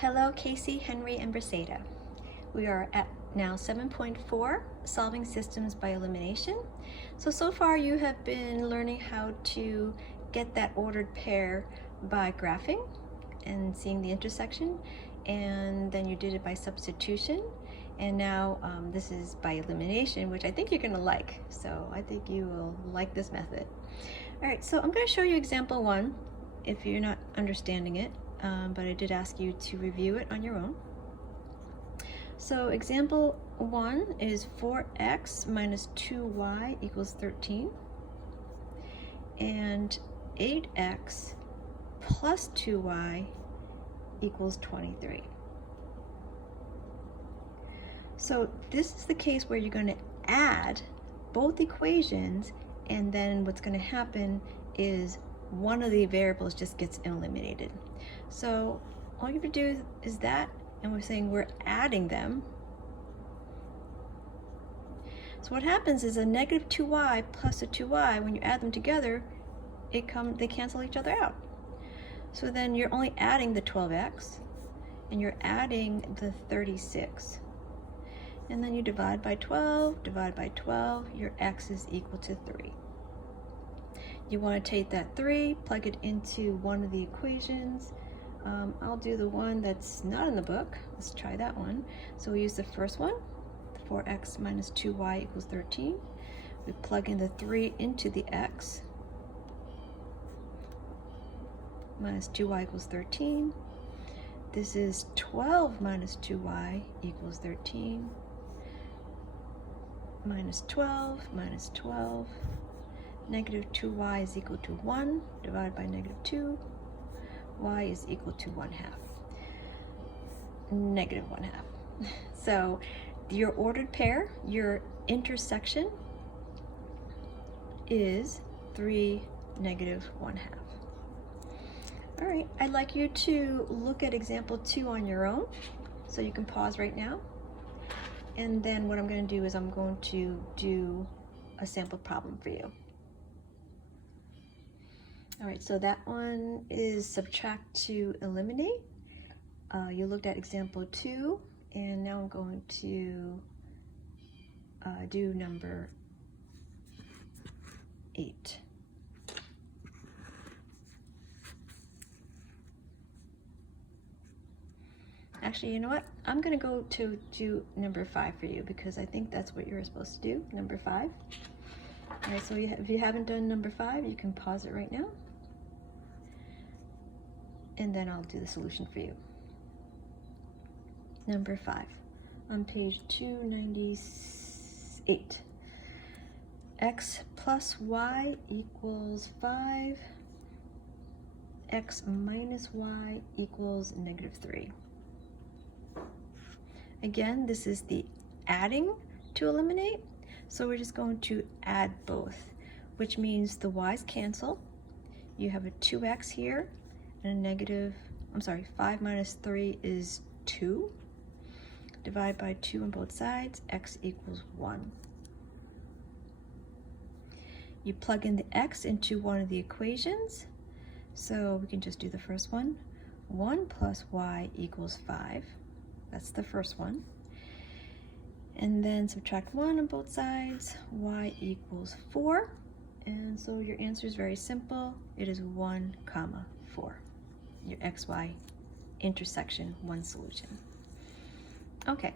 Hello, Casey, Henry, and Briseda. We are at now 7.4, solving systems by elimination. So far you have been learning how to get that ordered pair by graphing and seeing the intersection, and then you did it by substitution, and now this is by elimination, which I think you're going to like. So I think you will like this method. All right, so I'm going to show you example 1 if you're not understanding it. But I did ask you to review it on your own. So example 1 is 4x minus 2y equals 13, and 8x plus 2y equals 23. So this is the case where you're going to add both equations, and then what's going to happen is one of the variables just gets eliminated. So all you have to do is that, and we're saying we're adding them. So what happens is a negative 2y plus a 2y, when you add them together, they cancel each other out. So then you're only adding the 12x, and you're adding the 36. And then you divide by 12, your x is equal to 3. You want to take that 3, plug it into one of the equations. I'll do the one that's not in the book. Let's try that one. So we use the first one, 4x minus 2y equals 13. We plug in the 3 into the x. Minus 2y equals 13. This is 12 minus 2y equals 13. Minus 12 minus 12. Negative 2y is equal to 1, divided by negative 2. Y is equal to 1/2. Negative 1/2. So your ordered pair, your intersection is 3, negative 1/2. All right, I'd like you to look at example 2 on your own. So you can pause right now. And then what I'm going to do is I'm going to do a sample problem for you. All right, so that one is subtract to eliminate. You looked at example 2, and now I'm going to do number 8. Actually, you know what? I'm going to go to do number 5 for you, because I think that's what you're supposed to do, number 5. All right, so if you haven't done number 5, you can pause it right now. And then I'll do the solution for you. Number 5, on page 298. X plus y equals 5. X minus y equals negative 3. Again, this is the adding to eliminate. So we're just going to add both, which means the y's cancel. You have a 2x here, and a 5 minus 3 is 2. Divide by 2 on both sides, x equals 1. You plug in the x into one of the equations. So we can just do the first one. 1 plus y equals 5. That's the first one. And then subtract 1 on both sides, y equals 4. And so your answer is very simple. It is 1, 4. Your XY intersection, one solution. Okay,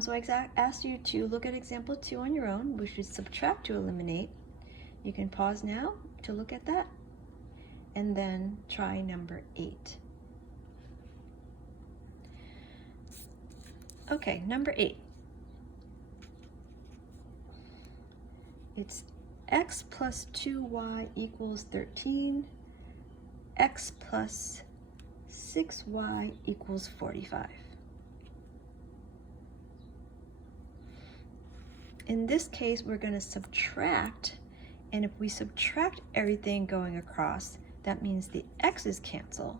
so I asked you to look at example 2 on your own, which is subtract to eliminate. You can pause now to look at that, and then try number 8. Okay, number 8. It's x plus 2y equals 13. X plus 6y equals 45. In this case, we're going to subtract, and if we subtract everything going across, that means the x's cancel.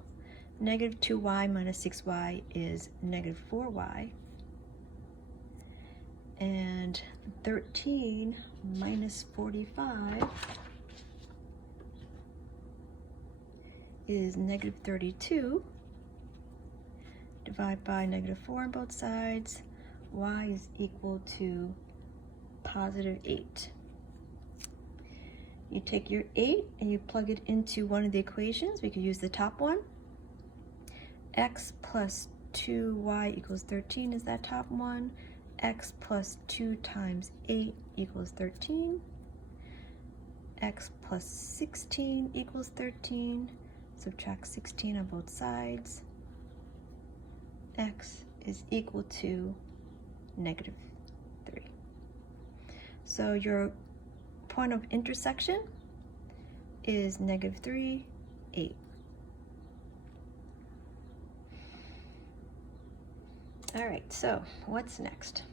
Negative 2y minus 6y is negative 4y. And 13 minus 45 is negative 32. divide by -4 on both sides. Y is equal to +8. You take your 8 and you plug it into one of the equations. We could use the top one. X plus 2y equals 13 is that top one. X plus 2 times 8 equals 13. X plus 16 equals 13. Subtract 16 on both sides. X is equal to -3. So your point of intersection is -3, 8. All right, so what's next?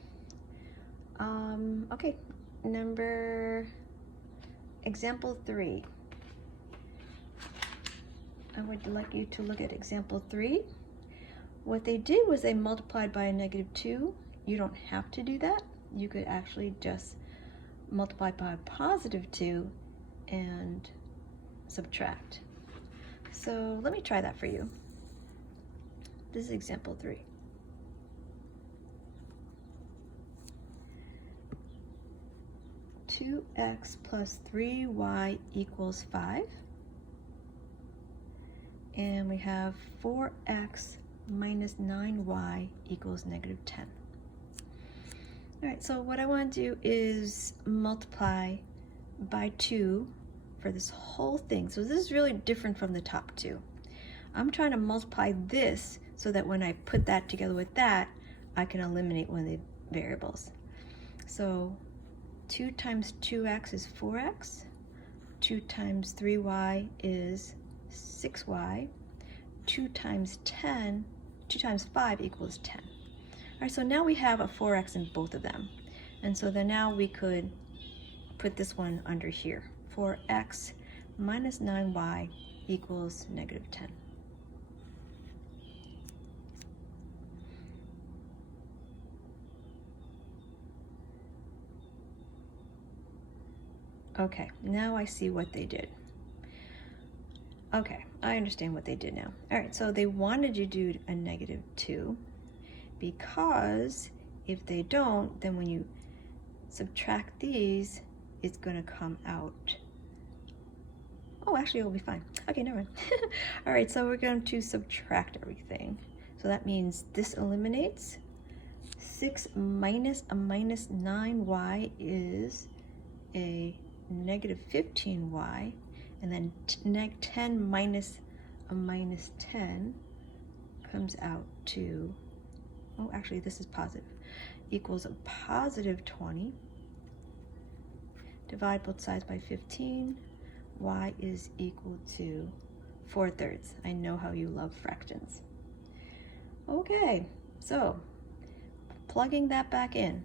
Okay, example 3. I would like you to look at example 3. What they did was they multiplied by a -2. You don't have to do that. You could actually just multiply by a +2 and subtract. So let me try that for you. This is example 3. (2x plus 3y equals 5). And we have 4x minus 9y equals -10. All right, so what I want to do is multiply by 2 for this whole thing. So this is really different from the top two. I'm trying to multiply this so that when I put that together with that, I can eliminate one of the variables. So 2 times 2x is 4x. 2 times 3y is 6y. 2 times 5 equals 10. All right, so now we have a 4x in both of them. And so then now we could put this one under here. 4x minus 9y equals -10. Okay, now I see what they did. Okay, I understand what they did now. All right, so they wanted you to do a -2 because if they don't, then when you subtract these, it's gonna come out. Oh, actually it'll be fine. Okay, never mind. All right, so we're going to subtract everything. So that means this eliminates. 6 minus a minus 9y is a -15y, and then 10 minus a minus 10 comes out to, oh, actually this is positive, equals a +20. Divide both sides by 15. Y is equal to 4/3. I know how you love fractions. Okay, so plugging that back in.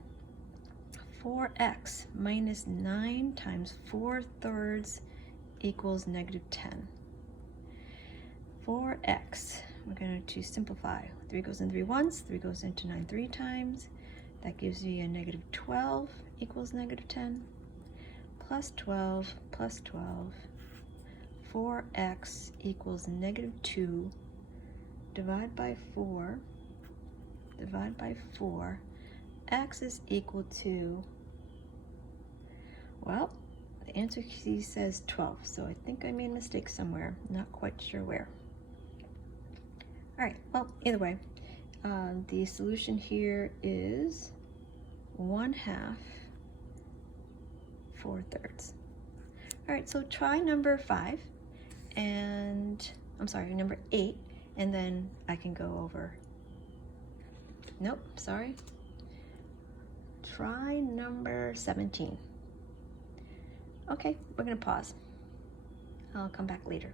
4x minus 9 times 4/3 equals -10. 4x, we're going to simplify. 3 goes in 3 once, 3 goes into 9 3 times. That gives you a -12 equals -10. Plus 12 plus 12. 4x equals -2. Divide by 4. Divide by 4. X is equal to, well, the answer key says 12, so I think I made a mistake somewhere. Not quite sure where. All right, well, either way, the solution here is 1/2 4/3. All right, so try number 5, and I'm sorry, number 8, and then I can go over. Nope, sorry. Try number 17. Okay, we're gonna pause. I'll come back later.